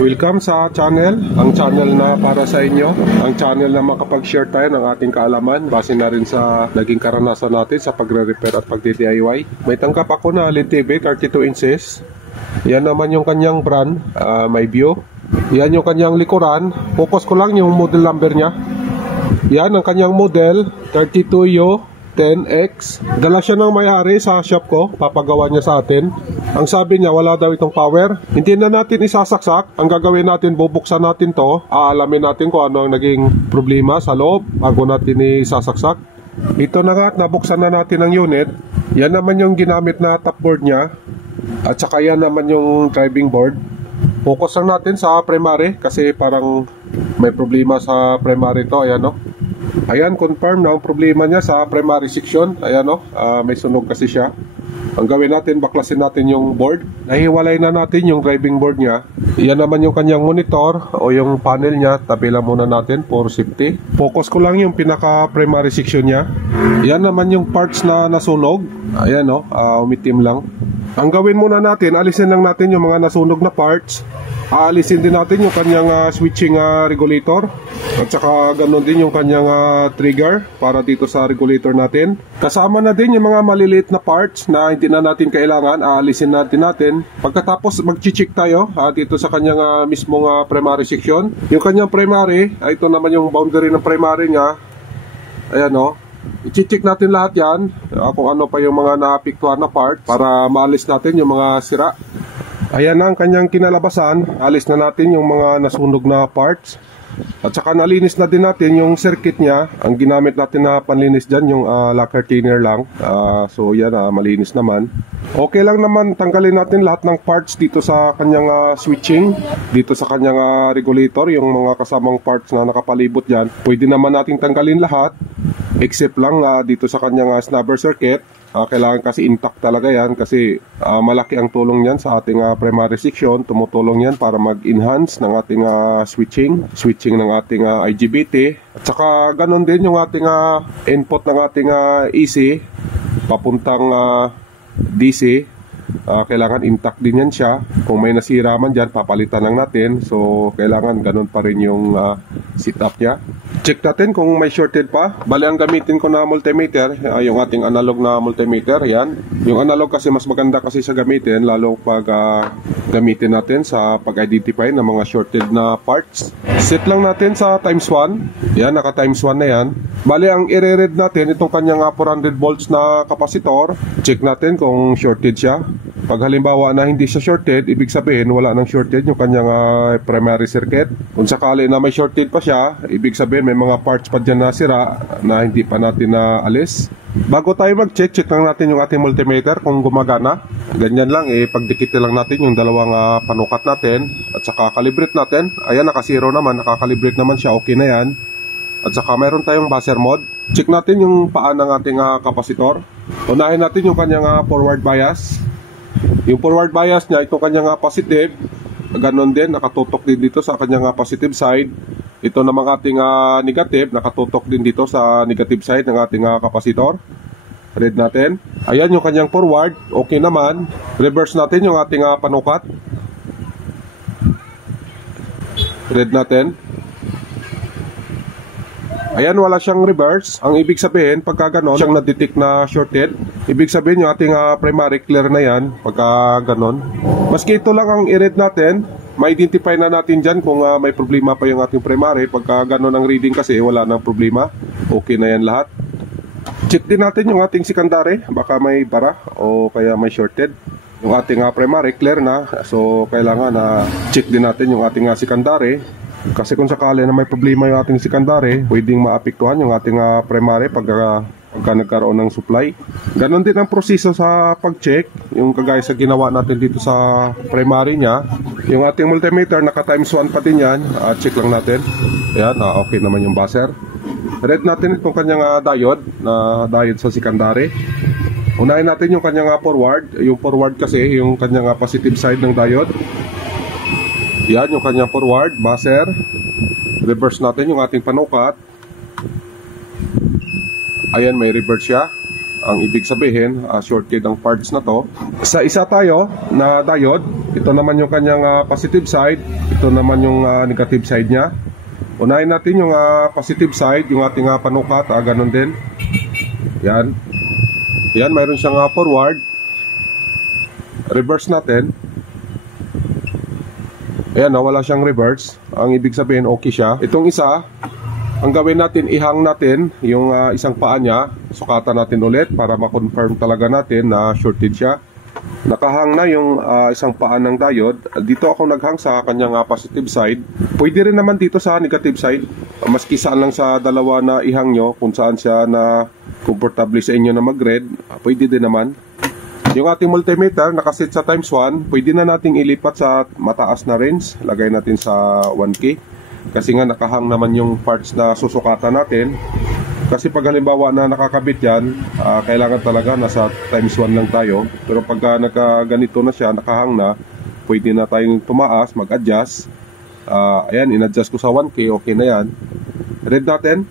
Welcome sa channel, ang channel na para sa inyo, ang channel na makapag-share tayo ng ating kaalaman base na rin sa naging karanasan natin sa pagre-repair at pagdi-DIY. May tangkap ako na LED TV 32 inches. Yan naman yung kanyang brand, may view. Yan yung kanyang likuran. Focus ko lang yung model number niya. Yan ang kanyang model, 32U 10X. Dala siya ng may-ari sa shop ko, papagawa niya sa atin. Ang sabi niya, wala daw itong power. Hindi na natin isasaksak. Ang gagawin natin, bubuksan natin to. Aalamin natin kung ano ang naging problema sa loob bago natin isasaksak. Ito na nga, nabuksan na natin ang unit. Yan naman yung ginamit na top board niya. At saka yan naman yung driving board. Focus lang natin sa primary kasi parang may problema sa primary to. Ayan, no? Ayan, confirm na ang problema niya sa primary section. Ayan, no? May sunog kasi siya. Ang gawin natin, baklasin natin yung board. Nahiwalay na natin yung driving board niya. Yan naman yung kanyang monitor o yung panel niya. Tabi lang muna natin for safety. Focus ko lang yung pinaka primary section niya. Yan naman yung parts na nasunog. Ayan, no? Umitim lang. Ang gawin muna natin, alisin lang natin yung mga nasunog na parts. Aalisin din natin yung kanyang switching regulator. At saka ganun din yung kanyang trigger para dito sa regulator natin. Kasama na din yung mga maliliit na parts na hindi na natin kailangan. Aalisin natin. Pagkatapos mag-check tayo dito sa kanyang mismong primary section. Yung kanyang primary, ito naman yung boundary ng primary niya. Ayan, o. I-check natin lahat yan kung ano pa yung mga naapektuhan na part para maalis natin yung mga sira. Ayan na ang kanyang kinalabasan. Alis na natin yung mga nasunog na parts. At saka nalinis na din natin yung circuit niya. Ang ginamit natin na panlinis dyan, yung lacquer thinner lang. So yan, malinis naman. Okay lang naman, tanggalin natin lahat ng parts dito sa kanyang switching. Dito sa kanyang regulator, yung mga kasamang parts na nakapalibot dyan. Pwede naman natin tanggalin lahat. Except lang dito sa kanyang snubber circuit. Kailangan kasi intact talaga yan kasi malaki ang tulong yan sa ating primary section. Tumutulong yan para mag-enhance ng ating switching ng ating IGBT. At saka ganun din yung ating input ng ating AC papuntang DC. Kailangan intact din yan siya. Kung may nasira man dyan, papalitan lang natin. So kailangan ganun pa rin yung setup niya. Check natin kung may shorted pa. Bali, ang gamitin ko na multimeter, yung ating analog na multimeter, yan. Yung analog kasi mas maganda kasi sa gamitin, lalo pag gamitin natin sa pag-identify ng mga shorted na parts. Set lang natin sa times 1. Yan, naka times 1 na yan. Bali, ang i-read natin, itong kanyang 400 volts na kapasitor. Check natin kung shorted siya. Pag halimbawa na hindi siya shorted, ibig sabihin wala nang shorted yung kanyang primary circuit. Kung sakali na may shorted pa siya, ibig sabihin may mga parts pa dyan na sira na hindi pa natin naalis. Bago tayo mag-check, check lang natin yung ating multimeter kung gumagana. Ganyan lang, pagdikit lang natin yung dalawang panukat natin at saka kalibrate natin. Ayan, naka-zero naman, nakakalibrate naman siya, okay na yan. At saka mayroon tayong buzzer mode. Check natin yung paan ng ating kapasitor. Unahin natin yung kanyang forward bias. Yung forward bias niya, itong kanyang positive, ganon din, nakatutok din dito sa kanyang positive side. Ito namang ating negative, nakatutok din dito sa negative side ng ating kapasitor. Read natin. Ayan yung kanyang forward, okay naman. Reverse natin yung ating panukat. Read natin. Ayan, wala siyang reverse. Ang ibig sabihin, pagka ganon, siyang na-detect na shorted. Ibig sabihin yung ating primary clear na yan, pagka ganon. Maski ito lang ang i-read natin, ma-identify na natin dyan kung may problema pa yung ating primary. Pagka ganon ang reading kasi, wala nang problema. Okay na yan lahat. Check din natin yung ating secondary, baka may bara o kaya may shorted. Yung ating primary clear na, so kailangan check din natin yung ating secondary. Kasi kung sakali na may problema yung ating secondary, pwedeng maapektuhan yung ating primary pagka nagkaroon ng supply. Ganon din ang proseso sa pag-check, yung kagaya sa ginawa natin dito sa primary niya. Yung ating multimeter, naka times 1 pa din yan. Check lang natin. Ayan, okay naman yung buzzer. Read natin itong kanyang diode, na diode sa secondary. Unahin natin yung kanyang forward. Yung forward kasi, yung kanyang positive side ng diode. Yan, yung kanyang forward, buzzer. Reverse natin yung ating panukat. Ayan, may reverse siya. Ang ibig sabihin, shorted ang parts na to. Sa isa tayo na diode, ito naman yung kanyang positive side, ito naman yung negative side niya. Unahin natin yung positive side, yung ating panukat, ganun din. Yan. Yan, mayroon siyang forward. Reverse natin. Ayan, wala siyang reverse. Ang ibig sabihin, okay siya. Itong isa, ang gawin natin, ihang natin yung isang paa niya. Sukatan natin ulit para ma-confirm talaga natin na shorted siya. Nakahang na yung isang paa ng diode. Dito ako naghang sa kanyang positive side. Pwede rin naman dito sa negative side. Maski saan lang sa dalawa na ihang nyo, kung saan siya na comfortable sa inyo na mag-red, pwede din naman. Yung ating multimeter nakaset sa times 1, pwede na nating ilipat sa mataas na range. Lagay natin sa 1K. Kasi nga nakahang naman yung parts na susukatan natin. Kasi pag halimbawa na nakakabit yan, kailangan talaga nasa times 1 lang tayo. Pero pag nakaganito na siya, nakahang na, pwede na tayong tumaas, mag-adjust. Ayan, in-adjust ko sa 1K, okay na yan. Read natin.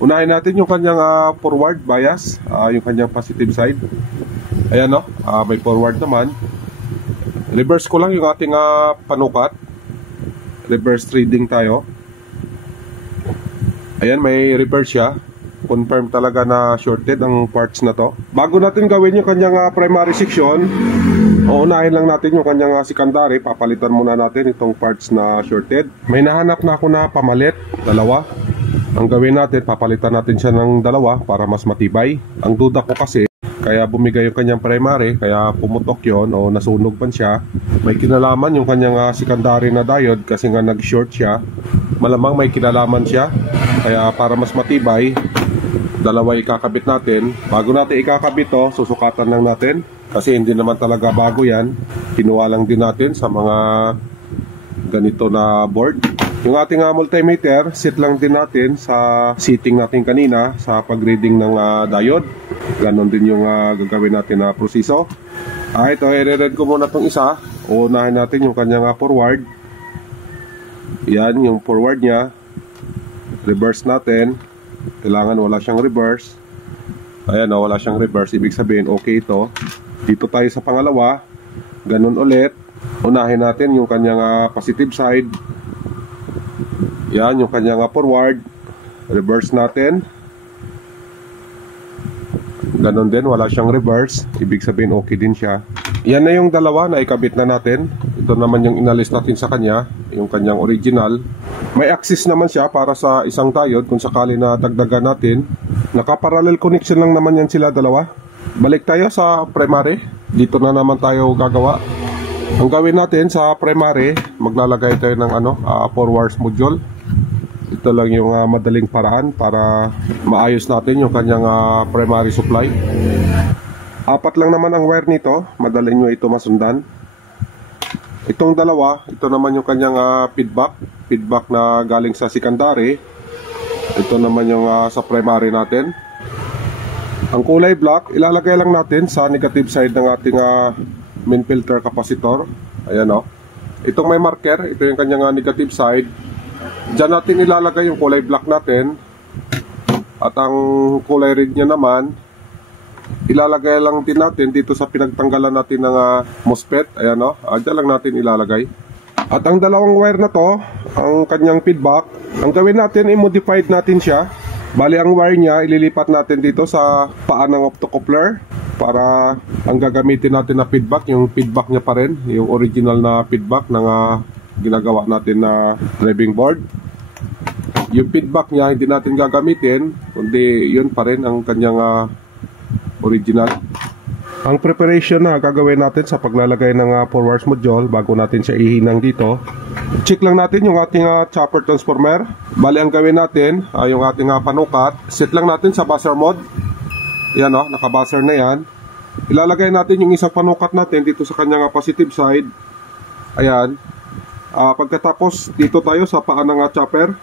Unahin natin yung kanyang forward bias, yung kanyang positive side. Ayan, no? May forward naman. Reverse ko lang yung ating panukat. Reverse reading tayo. Ayan, may reverse siya. Confirm talaga na shorted ang parts na to. Bago natin gawin yung kanyang primary section, uunahin lang natin yung kanyang secondary. Papalitan muna natin itong parts na shorted. May nahanap na ako na pamalit, dalawa. Ang gawin natin, papalitan natin siya ng dalawa para mas matibay. Ang duda ko kasi, kaya bumigay yung kanyang primary, kaya pumutok yon o nasunog man siya. May kinalaman yung kanyang secondary na diode kasi nga nag-short siya. Malamang may kinalaman siya. Kaya para mas matibay, dalawa ikakabit natin. Bago natin ikakabit to, susukatan lang natin. Kasi hindi naman talaga bago yan. Kinuha lang din natin sa mga ganito na board. Yung ating multimeter, set lang din natin sa setting natin kanina sa pag-reading ng diode. Ganon din yung gagawin natin na proseso. Ito, i-read ko muna itong isa. Uunahin natin yung kanyang forward. Yan, yung forward niya. Reverse natin. Kailangan wala siyang reverse. Ayan, wala siyang reverse. Ibig sabihin, okay ito. Dito tayo sa pangalawa. Ganon ulit. Unahin natin yung kanyang positive side. Yan, yung kanyang forward. Reverse natin. Ganon din, wala siyang reverse. Ibig sabihin, okay din siya. Yan na yung dalawa na ikabit na natin. Ito naman yung inalis natin sa kanya. Yung kanyang original. May access naman siya para sa isang diode kung sakali na dagdagan natin. Naka-parallel connection lang naman yan sila dalawa. Balik tayo sa primary. Dito na naman tayo gagawa. Ang gawin natin sa primary, maglalagay tayo ng forwards module. Ito lang yung madaling paraan para maayos natin yung kanyang primary supply. 4 lang naman ang wire nito, madali nyo ito masundan. Itong dalawa, ito naman yung kanyang feedback na galing sa secondary. Ito naman yung sa primary natin. Ang kulay black, ilalagay lang natin sa negative side ng ating main filter capacitor. Ayan o. Itong may marker, ito yung kanyang negative side. Diyan natin ilalagay yung kulay black natin. At ang kulay red niya naman, ilalagay lang din natin dito sa pinagtanggalan natin ng MOSFET. Ayan o. Diyan lang natin ilalagay. At ang dalawang wire na to, ang kanyang feedback, ang gawin natin, i-modified natin siya. Bali ang wire niya, ililipat natin dito sa paa ng optocoupler para ang gagamitin natin na feedback, yung feedback niya pa rin, yung original na feedback ng ginagawa natin na driving board. Yung feedback niya hindi natin gagamitin, kundi yun pa rin ang kanyang original. Ang preparation na gagawin natin sa paglalagay ng forwards module bago natin siya ihinang dito, check lang natin yung ating chopper transformer. Bali ang gawin natin, yung ating panukat, set lang natin sa buzzer mode. Yan o, naka-buzzer na yan. Ilalagay natin yung isang panukat natin dito sa kanyang positive side. Ayan. Pagkatapos dito tayo sa paa ng chopper.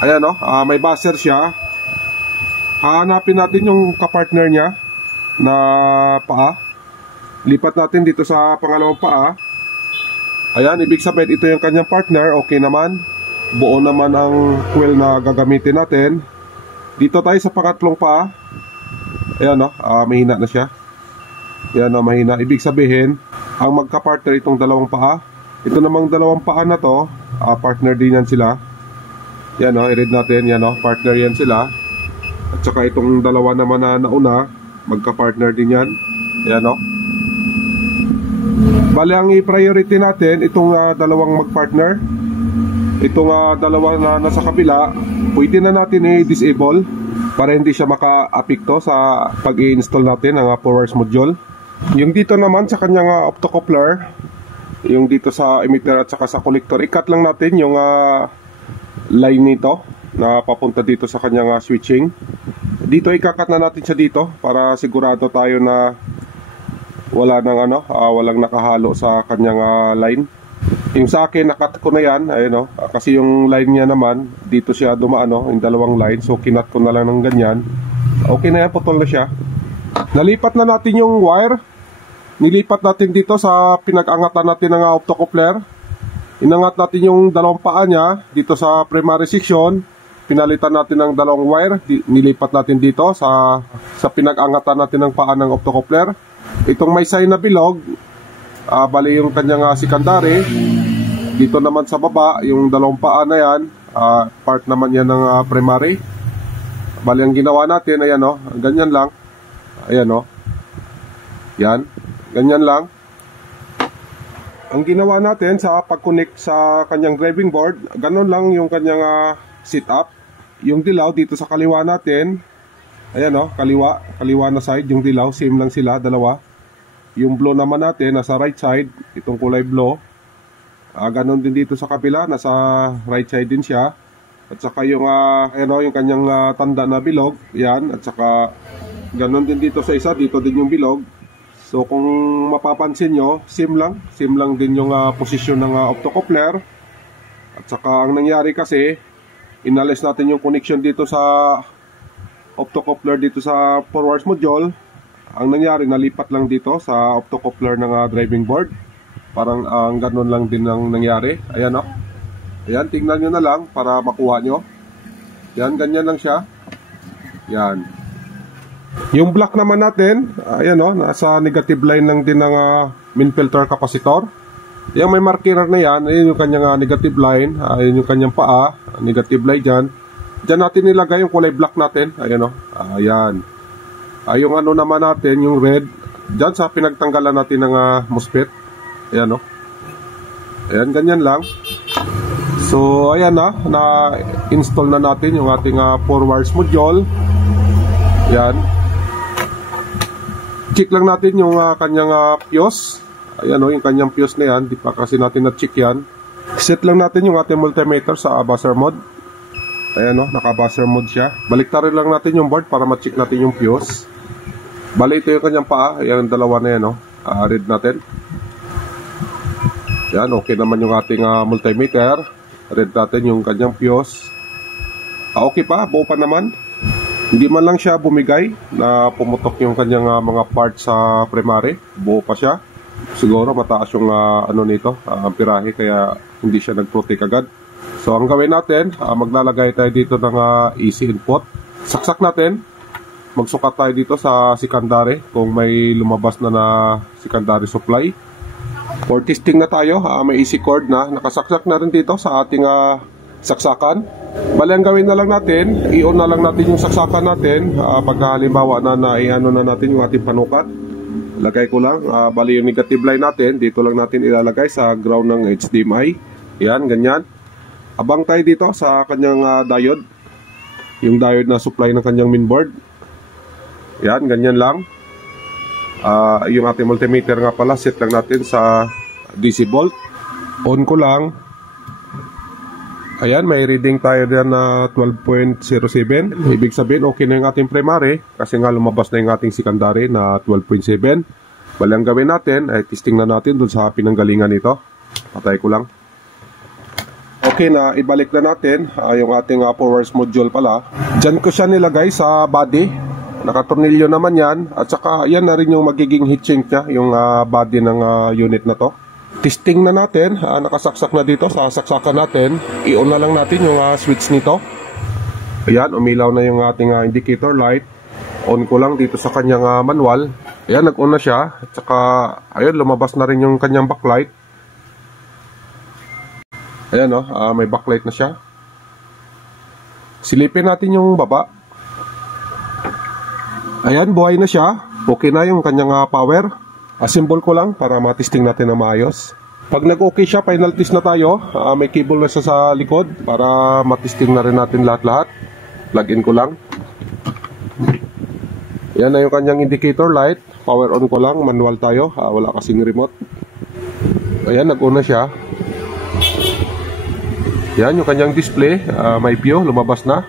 Ayan o, may buzzer siya. Hahanapin natin yung kapartner niya na paa. Lipat natin dito sa pangalawang paa. Ayan, ibig sabihin ito yung kanyang partner. Okay naman. Buo naman ang coil na gagamitin natin. Dito tayo sa pangatlong paa. Ayan no, mahina na siya. Ayan no, mahina. Ibig sabihin, ang magka-partner itong dalawang paa. Ito namang dalawang paa na to, partner din yan sila. Ayan no, i-read natin. Ayan no, partner yan sila. At saka itong dalawa naman na nauna, magka-partner din yan. Ayan no. Bale, ang i-priority natin, itong dalawang mag-partner. Itong dalawa na nasa kabila, pwede na natin i-disable para hindi siya maka-apekto sa pag-i-install natin ng forwards module. Yung dito naman sa kanyang optocoupler, yung dito sa emitter at saka sa collector, i-cut lang natin yung line nito na papunta dito sa kanyang switching. Dito i-cut na natin siya dito para sigurado tayo na wala nang walang nakahalo sa kanyang line. Yung sa akin, nakat ko na yan, ayun, kasi yung line niya naman, dito siya dumaan, yung dalawang line, so kinat ko na lang ng ganyan. Okay na yan, putol na siya. Nalipat na natin yung wire. Nilipat natin dito sa pinag-angatan natin ng optocoupler. Inangat natin yung dalawang paa niya dito sa primary section. Pinalitan natin ng dalawang wire. Nilipat natin dito sa pinag-angatan natin ng paa ng optocoupler. Itong may sign na bilog, bali yung kanyang secondary. Dito naman sa baba, yung dalawang paa na yan, part naman yan ng primary. Bali ang ginawa natin, ayan ganyan lang. Ayan yan, ganyan lang. Ang ginawa natin sa pag-connect sa kanyang driving board, ganun lang yung kanyang setup. Yung dilaw dito sa kaliwa natin, ayan kaliwa na side, yung dilaw, same lang sila, dalawa. Yung blue naman natin, nasa right side, itong kulay blue. Ganon din dito sa kabila, nasa right side din siya. At saka yung yung kanyang tanda na bilog, yan. At saka ganon din dito sa isa, dito din yung bilog. So kung mapapansin nyo, same lang din yung posisyon ng optocoupler. At saka ang nangyari kasi, inalis natin yung connection dito sa optocoupler dito sa forwards module. Ang nangyari, nalipat lang dito sa optocoupler ng driving board. Parang ganun lang din ang nangyari. Ayan ayan, tingnan nyo na lang para makuha nyo. Yan, ganyan lang siya. Yan. Yung black naman natin, ayan nasa negative line lang din ng main filter capacitor. Yung may marker na yan, ayan yung kanyang negative line. Ayan yung kanyang paa, negative line dyan. Dyan natin nilagay yung kulay black natin. Ayan ayan. Yung naman natin, yung red, dyan sa pinagtanggalan natin ng MOSFET. Ayan ayan, ganyan lang. So ayan na-install na natin yung ating forwards module. Ayan. Check lang natin yung kanyang fuse. Ayan yung kanyang fuse na yan. Di pa kasi natin na-check yan. Set lang natin yung ating multimeter sa buzzer mode. Ayan naka-buzzer mode siya. Baliktarin lang natin yung board para ma-check natin yung fuse. Bali ito yung kanyang paa. Ayan, dalawa na yan read natin. Yan, okay naman yung ating multimeter. Read natin yung kanyang fuse. Okay pa, buo pa naman. Hindi man lang siya bumigay na pumutok yung kanyang mga parts sa primary. Buo pa siya. Siguro mataas yung nito, amperahe, kaya hindi siya nag-protect agad. So ang gawin natin, maglalagay tayo dito ng AC input. Saksak natin. Magsukat tayo dito sa secondary kung may lumabas na secondary supply. For testing na tayo, may AC cord na nakasaksak na rin dito sa ating saksakan. Bali ang gawin na lang natin, i-on na lang natin yung saksakan natin pagka halimbawa na i-ano na natin yung ating panukat. Lagay ko lang, bali yung negative line natin, dito lang natin ilalagay sa ground ng HDMI. Yan, ganyan. Abang tayo dito sa kanyang diode, yung diode na supply ng kanyang mainboard. Yan, ganyan lang. Yung ating multimeter nga pala, set lang natin sa DC volt. On ko lang. Ayan, may reading tayo dyan na 12.07. Ibig sabihin, okay na yung ating primary kasi nga lumabas na yung ating secondary na 12.7. Bali ang gawin natin, ay testing na natin dun sa pinanggalingan nito. Patay ko lang. Okay na, ibalik na natin yung ating forwards module pala. Dyan ko siya nilagay sa body. Nakatornilyo naman yan. At saka yan na rin yung magiging heatsink niya, yung body ng unit na to. Testing na natin, nakasaksak na dito sa saksakan natin. I-on na lang natin yung switch nito. Ayan, umilaw na yung ating indicator light. On ko lang dito sa kanyang manual. Ayan, nag-on na siya. At saka, ayun, lumabas na rin yung kanyang backlight. Ayan, may backlight na siya. Silipin natin yung baba. Ayan, buhay na siya. Okay na yung kanyang power. Assemble ko lang para matesting natin na maayos. Pag nag-okay siya, final test na tayo. May cable na siya sa likod para matesting na rin natin lahat-lahat. Plug-in ko lang. Yan na yung kanyang indicator light. Power on ko lang, manual tayo. Wala kasing remote. Ayan, nag-on na siya. Yan yung kanyang display. May view, lumabas na.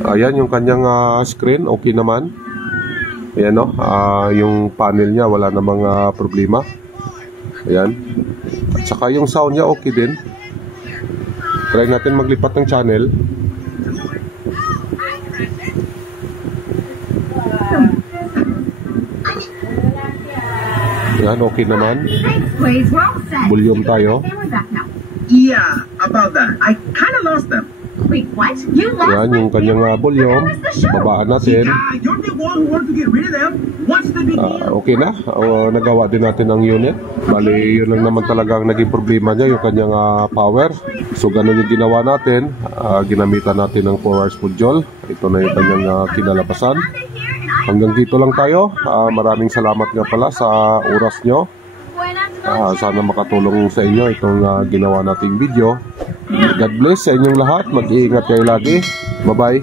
Ayan yung kanyang screen, okay naman. Ayan yung panel niya, wala namang problema. Ayan. At saka yung sound niya, okay din. Try natin maglipat ng channel. Yan, okay naman. Volume tayo. Yeah, about that. I kind of lost them. Wait, what? You lost Yan, yung kanyang volume. Babaan natin. Yeah, you're the one who wanted to get rid of them. What's the big deal? Okay na. Nagawa din natin ang unit. Bali, yun lang naman talaga ang naging problema niya, yung kanyang power. So, ganun yung ginawa natin. Ginamitan natin ng 4 hours module. Ito na yung kanyang kinalabasan. Hanggang dito lang tayo. Maraming salamat nga pala sa oras nyo. Sana makatulong sa inyo itong ginawa nating video. God bless sa inyong lahat. Mag-iingat kayo lagi. Bye-bye.